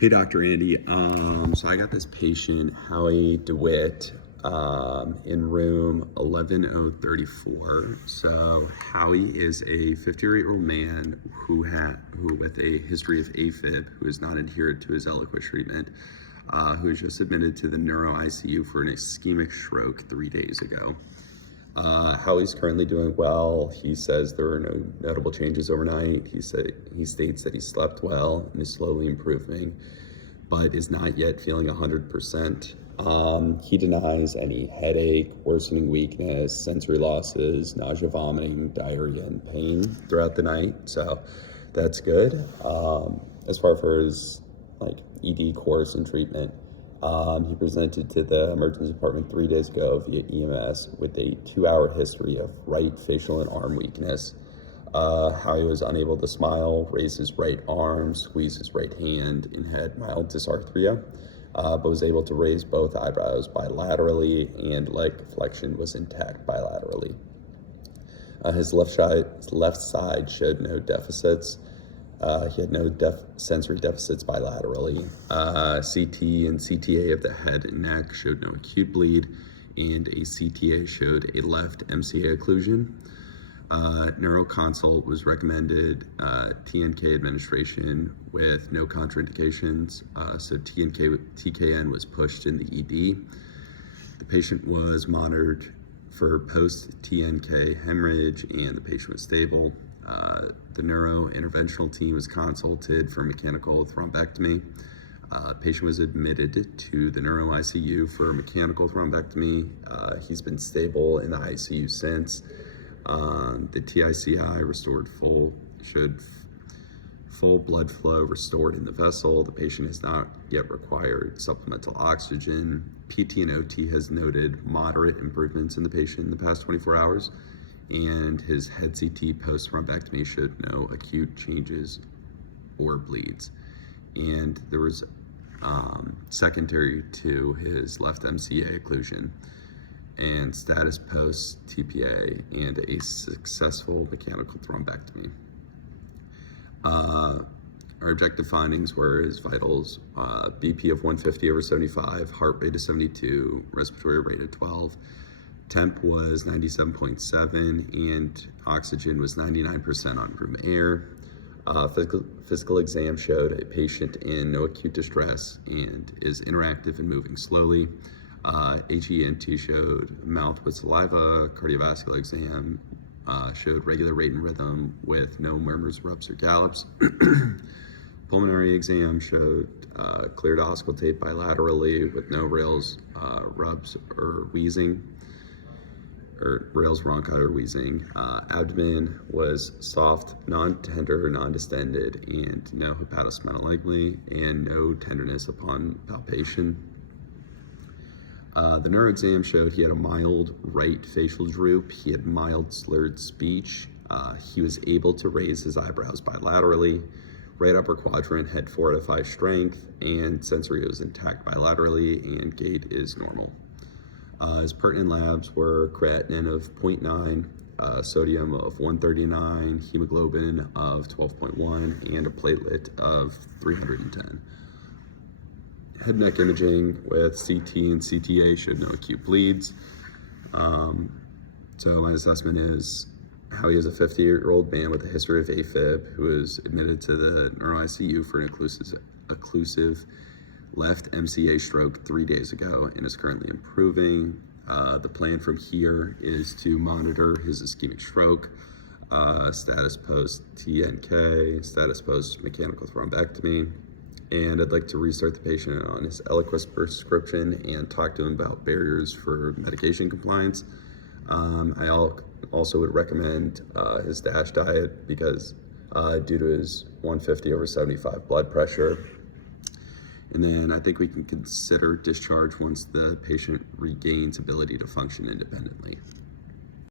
Hey, Dr. Andy. So I got this patient, Howie DeWitt, in room 11034. So Howie is a 58-year-old man who with a history of AFib, who has not adhered to his Eliquis treatment, who was just admitted to the neuro ICU for an ischemic stroke 3 days ago. Howie's currently doing well. He says there are no notable changes overnight. He states that he slept well and is slowly improving, but is not yet feeling 100%. He denies any headache, worsening weakness, sensory losses, nausea, vomiting, diarrhea, and pain throughout the night. So that's good. As far for his ED course and treatment, he presented to the emergency department 3 days ago via EMS with a 2-hour history of right facial and arm weakness. Howie was unable to smile, raise his right arm, squeeze his right hand, and had mild dysarthria, but was able to raise both eyebrows bilaterally, and leg flexion was intact bilaterally. His left side showed no deficits. He had no sensory deficits bilaterally. CT and CTA of the head and neck showed no acute bleed, and a CTA showed a left MCA occlusion. Neuroconsult was recommended TNK administration with no contraindications, so TKN was pushed in the ED. The patient was monitored for post-TNK hemorrhage, and the patient was stable. The neurointerventional team was consulted for mechanical thrombectomy. Patient was admitted to the neuro ICU for mechanical thrombectomy. He's been stable in the ICU since. The TICI showed full blood flow restored in the vessel. The patient has not yet required supplemental oxygen. PT and OT has noted moderate improvements in the patient in the past 24 hours, and his head CT post-thrombectomy showed no acute changes or bleeds. And there was secondary to his left MCA occlusion, and status post-TPA, and a successful mechanical thrombectomy. Our objective findings were his vitals, BP of 150/75, heart rate of 72, respiratory rate of 12, temp was 97.7, and oxygen was 99% on room air. Physical exam showed a patient in no acute distress and is interactive and moving slowly. HENT showed mouth with saliva. Cardiovascular exam showed regular rate and rhythm with no murmurs, rubs, or gallops. Pulmonary exam showed cleared auscultate bilaterally with no rales, rubs, or wheezing, or rales, rhonchi, or wheezing. Abdomen was soft, non-tender, non-distended, and no hepatosplenomegaly, and no tenderness upon palpation. The neuro exam showed he had a mild right facial droop. He had mild slurred speech. He was able to raise his eyebrows bilaterally. Right upper quadrant had 4 out of 5 strength, and sensory was intact bilaterally, and gait is normal. His pertinent labs were creatinine of 0.9, sodium of 139, hemoglobin of 12.1, and a platelet of 310. Head and neck imaging with CT and CTA showed no acute bleeds. So my assessment is Howie is a 50-year-old man with a history of AFib who was admitted to the neuro ICU for an occlusive left MCA stroke 3 days ago and is currently improving. The plan from here is to monitor his ischemic stroke, status post TNK, status post mechanical thrombectomy, and I'd like to restart the patient on his Eliquis prescription and talk to him about barriers for medication compliance. I also would recommend his DASH diet because due to his 150/75 blood pressure. And then I think we can consider discharge once the patient regains ability to function independently.